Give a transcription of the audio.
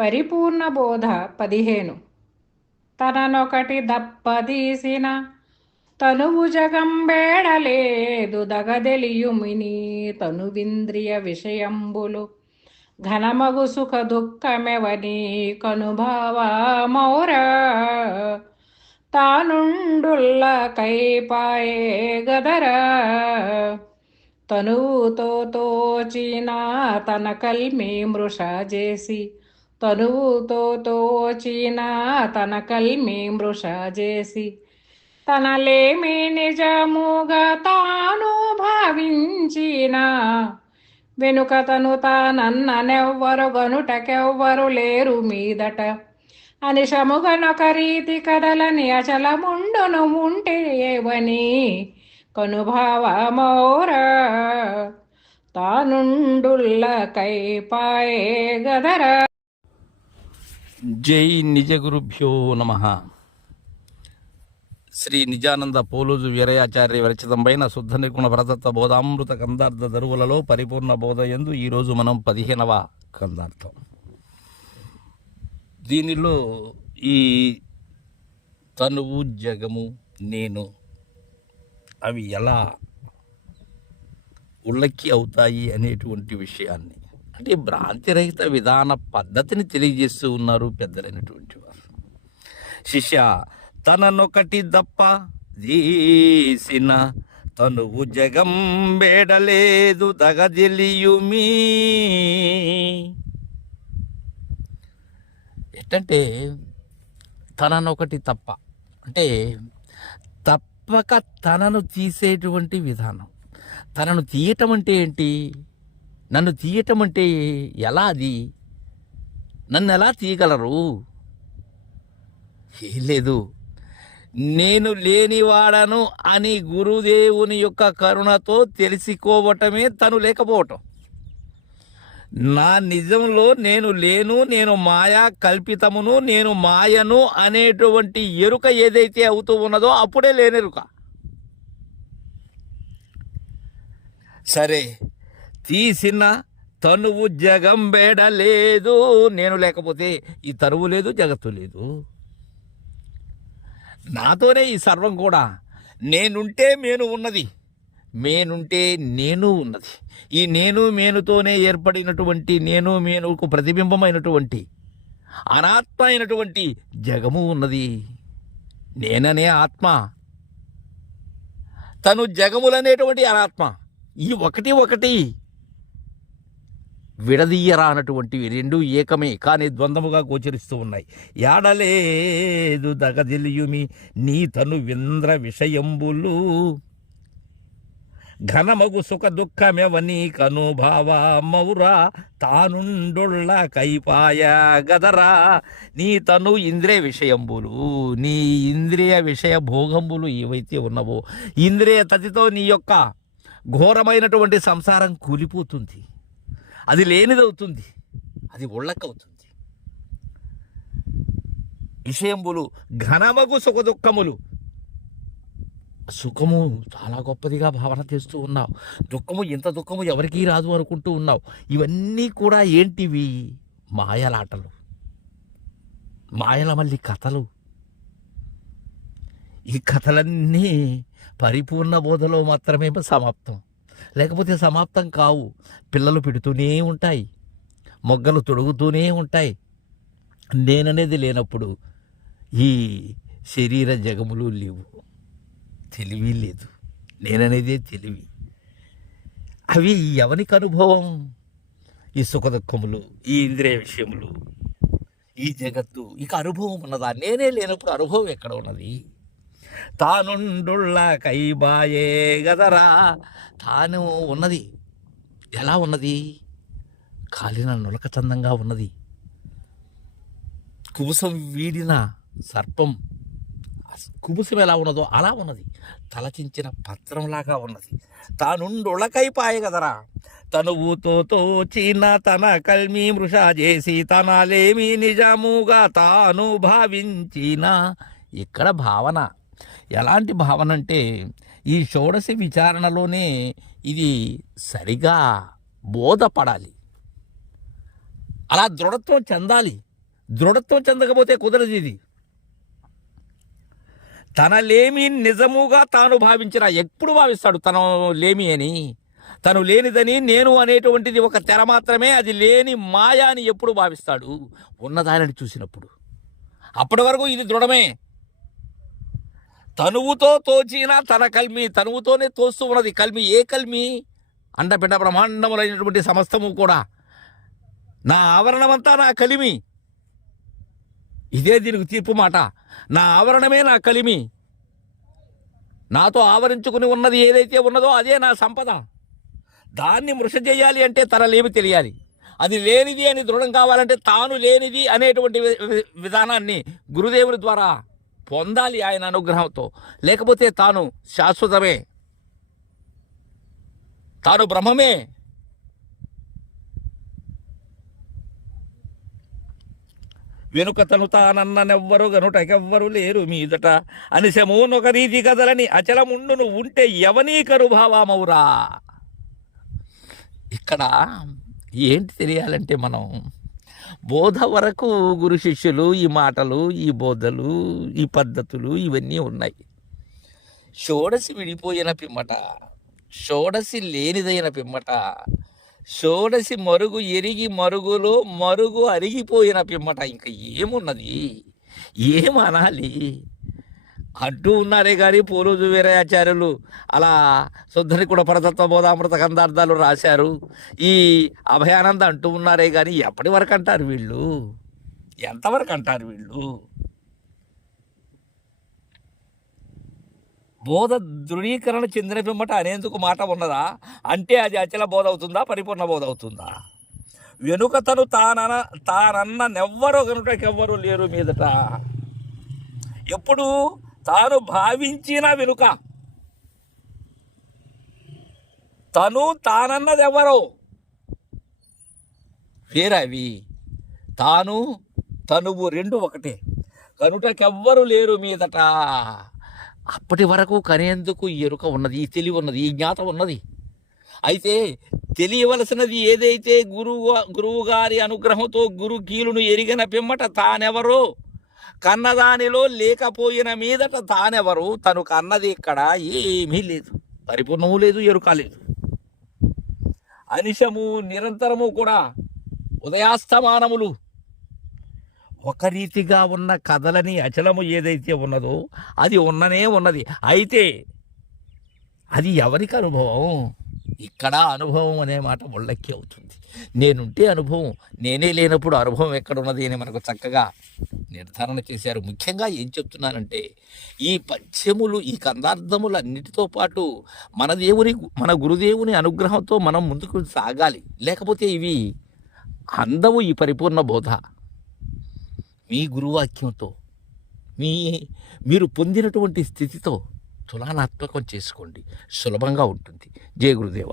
పరిపూర్ణ బోధ 15. తననొకటి దప్పదీసిన తనువు జగంబేడలేదు దగదెలియుమిని తనువింద్రియ విషయంబులు ఘనమగు సుఖ దుఃఖమెవని కనుభావ మౌర తానుండుల్ల కైపాయే గదరా తనువుతో తోచిన తన కల్మి మృష చేసి తనువుతో తోచిన తన కల్మి మృష చేసి తనలేమి నిజముగా తాను భావించిన వెనుక తను తానన్ననెవ్వరు గనుటకెవ్వరు లేరు మీదట అనిశముగనొక రీతి కదలని అచలముండును ఉంటే ఏవని కనుభావ మౌర తానుండుల్ల కైపాయే గదరా. జై నిజ గురుభ్యో నమః. శ్రీ నిజానంద పోలోజు వీరయాచార్య విరచితంపైన శుద్ధ నిర్గుణ భరతత్వ బోధామృత కందార్థ దరువులలో పరిపూర్ణ బోధ యందు ఈరోజు మనం 15వ కందార్థం. దీనిలో ఈ తనువు జగము నేను అవి ఎలా ఉల్లక్కి అవుతాయి అనేటువంటి విషయాన్ని, అంటే భ్రాంతిరహిత విధాన పద్ధతిని తెలియజేస్తూ ఉన్నారు పెద్దలైనటువంటి వారు. శిష్య, తననొకటి దప్ప దీసిన తనువు జగం బేడలేదు దగదెలియుమీ. ఎట్టంటే తననొకటి తప్ప అంటే తప్పక తనను తీసేటువంటి విధానం. తనను తీయటం అంటే ఏంటి? నన్ను తీయటం అంటే ఎలా? అది నన్ను ఎలా తీయగలరు? ఏం లేదు, నేను లేనివాడను అని గురుదేవుని యొక్క కరుణతో తెలుసుకోవటమే తను లేకపోవటం. నా నిజంలో నేను లేను, నేను మాయా కల్పితమును, నేను మాయను అనేటువంటి ఎరుక ఏదైతే అవుతూ ఉన్నదో అప్పుడే లేనెరుక. సరే, తీసిన తనువు జగం బేడలేదు. నేను లేకపోతే ఈ తనువు లేదు, జగత్తు లేదు. నాతోనే ఈ సర్వం కూడా. నేనుంటే మేను ఉన్నది, మేనుంటే నేను ఉన్నది. ఈ నేను మేనుతోనే ఏర్పడినటువంటి నేను మేనుకు ప్రతిబింబమైనటువంటి అనాత్మ అయినటువంటి జగము ఉన్నది. నేననే ఆత్మ, తను జగములనేటువంటి అనాత్మ. ఈ ఒకటి ఒకటి విడదీయరా అన్నటువంటివి రెండు ఏకమే కానీ ద్వంద్వముగా గోచరిస్తూ ఉన్నాయి. యాడలేదు దగదిలియుమి నీ తను వింద్ర విషయంబులు ఘనమగు సుఖ దుఃఖమెవని కనుభావ మౌరా తానుండుళ్ళ కైపాయ గదరా. నీ తను ఇంద్రియ విషయంబులు, నీ ఇంద్రియ విషయ భోగంబులు ఏవైతే ఉన్నవో, ఇంద్రియ తతితో నీ యొక్క ఘోరమైనటువంటి సంసారం కూలిపోతుంది. అది లేనిదవుతుంది, అది ఉళ్ళకవుతుంది. విషయంబులు ఘనమగు సుఖ దుఃఖములు. సుఖము చాలా గొప్పదిగా భావన చేస్తూ ఉన్నావు, దుఃఖము ఇంత దుఃఖము ఎవరికీ రాదు అనుకుంటూ ఉన్నావు. ఇవన్నీ కూడా ఏంటివి? మాయలాటలు, మాయల మళ్ళీ కథలు. ఈ కథలన్నీ పరిపూర్ణ బోధలో మాత్రమే సమాప్తం, లేకపోతే సమాప్తం కావు. పిల్లలు పెడుతూనే ఉంటాయి, మొగ్గలు తొడుగుతూనే ఉంటాయి. నేననేది లేనప్పుడు ఈ శరీర జగములు లేవు, తెలివి లేదు. నేననేదే తెలివి. అవి ఎవరికి అనుభవం? ఈ సుఖ దుఃఖములు, ఈ ఇంద్రియ విషయములు, ఈ జగత్తు. ఇక అనుభవం ఉన్నదా? నేనే లేనప్పుడు అనుభవం ఎక్కడ ఉన్నది? తానుండుళ్ళ కైబాయే గదరా. తాను ఉన్నది ఎలా ఉన్నది? కాలిన నులక చందంగా ఉన్నది. కుబుసం వీడిన సర్పం కుబుసం ఎలా ఉన్నదో అలా ఉన్నది. తలచించిన పత్రంలాగా ఉన్నది. తానుండుళ్ళకైపాయే గదరా. తనువుతో తోచిన తన కల్మి మృష చేసి తనలేమి నిజముగా తాను భావించిన. ఇక్కడ భావన ఎలాంటి భావన అంటే ఈ షోడశి విచారణలోనే ఇది సరిగా బోధపడాలి, అలా దృఢత్వం చెందాలి. దృఢత్వం చెందకపోతే కుదరదు ఇది. తన లేమి నిజముగా తాను భావించిన, ఎప్పుడు భావిస్తాడు తను లేమి అని? తను లేనిదని, నేను అనేటువంటిది ఒక తెర మాత్రమే, అది లేని మాయ అని ఎప్పుడు భావిస్తాడు? ఉన్నదానిని చూసినప్పుడు. అప్పటి వరకు ఇది దృఢమే. తనువుతో తోచిన తన కల్మి, తనువుతోనే తోస్తూ ఉన్నది కల్మి. ఏ కల్మి? అండపిండ బ్రహ్మాండములైనటువంటి సమస్తము కూడా నా ఆవరణమంతా నా కలిమి. ఇదే దీనికి తీర్పు మాట. నా ఆవరణమే నా కలిమి. నాతో ఆవరించుకుని ఉన్నది ఏదైతే ఉన్నదో అదే నా సంపద. దాన్ని మృష చేయాలి అంటే తనలేమి తెలియాలి. అది లేనిది అని దృఢం కావాలంటే తాను లేనిది అనేటువంటి విధానాన్ని గురుదేవుని ద్వారా పొందాలి ఆయన అనుగ్రహంతో. లేకపోతే తాను శాశ్వతమే, తాను బ్రహ్మమే. వెనుక తను తానన్ననెవ్వరు గనుటకెవ్వరు లేరు మీదట అనిశమూనొక రీతి కదలని అచలముండును ఉంటే యవనీకరుభావమౌరా. ఇక్కడ ఏంటి తెలియాలంటే, మనం బోధ వరకు గురు శిష్యులు ఈ మాటలు, ఈ బోధలు, ఈ పద్ధతులు ఇవన్నీ ఉన్నాయి. షోడసి విడిపోయిన పిమ్మట, షోడసి లేనిదైన పిమ్మట, షోడసి మరుగు ఎరిగి మరుగులో మరుగు అరిగిపోయిన పిమ్మట ఇంకా ఏమున్నది? ఏమనాలి అంటూ ఉన్నారే కానీ పోలూజు వీరయాచార్యులు అలా శుద్ధని కూడా పరతత్వ బోధామృత గంధార్థాలు రాశారు. ఈ అభయానంద అంటూ ఉన్నారే కానీ ఎప్పటి వరకు అంటారు వీళ్ళు? ఎంతవరకు అంటారు వీళ్ళు? బోధ దృఢీకరణ చెందిన పిమ్మట అనేందుకు మాట ఉన్నదా? అంటే అది అచల బోధ అవుతుందా, పరిపూర్ణ బోధ అవుతుందా? వెనుక తను తానన్న నెవ్వరో కనుటకెవ్వరు లేరు మీదట. ఎప్పుడు తాను భావించిన వెనుక, తను తానన్నది ఎవరో వేరవి. తాను తనువు రెండు ఒకటే. కనుటకెవ్వరు లేరు మీదట. అప్పటి వరకు కనేందుకు ఎరుక ఉన్నది, ఈ తెలివి ఉన్నది, ఈ జ్ఞాతం ఉన్నది. అయితే తెలియవలసినది ఏదైతే గురువు గారి అనుగ్రహంతో గురు కీలును ఎరిగిన పిమ్మట తానెవరో, కన్నదానిలో లేకపోయిన మీదట తానెవరు, తను కన్నది ఇక్కడ ఏమీ లేదు, పరిపూర్ణము లేదు, ఎరుక లేదు. అనిశము నిరంతరము కూడా ఉదయాస్తమానములు ఒక రీతిగా ఉన్న కథలని అచలము ఏదైతే ఉన్నదో అది ఉన్ననే ఉన్నది. అయితే అది ఎవరికి అనుభవం? ఇక్కడ అనుభవం అనే మాట ముళ్ళెక్కి అవుతుంది. నేనుంటే అనుభవం, నేనే లేనప్పుడు అనుభవం ఎక్కడున్నది అని మనకు చక్కగా నిర్ధారణ చేశారు. ముఖ్యంగా ఏం చెప్తున్నానంటే, ఈ పద్యములు, ఈ కందార్థములన్నిటితో పాటు మన గురుదేవుని అనుగ్రహంతో మనం ముందుకు సాగాలి. లేకపోతే ఇవి అందవు. ఈ పరిపూర్ణ బోధ మీ గురువాక్యంతో, మీరు పొందినటువంటి స్థితితో తులనాత్మకం చేసుకోండి, సులభంగా ఉంటుంది. జయ గురుదేవ.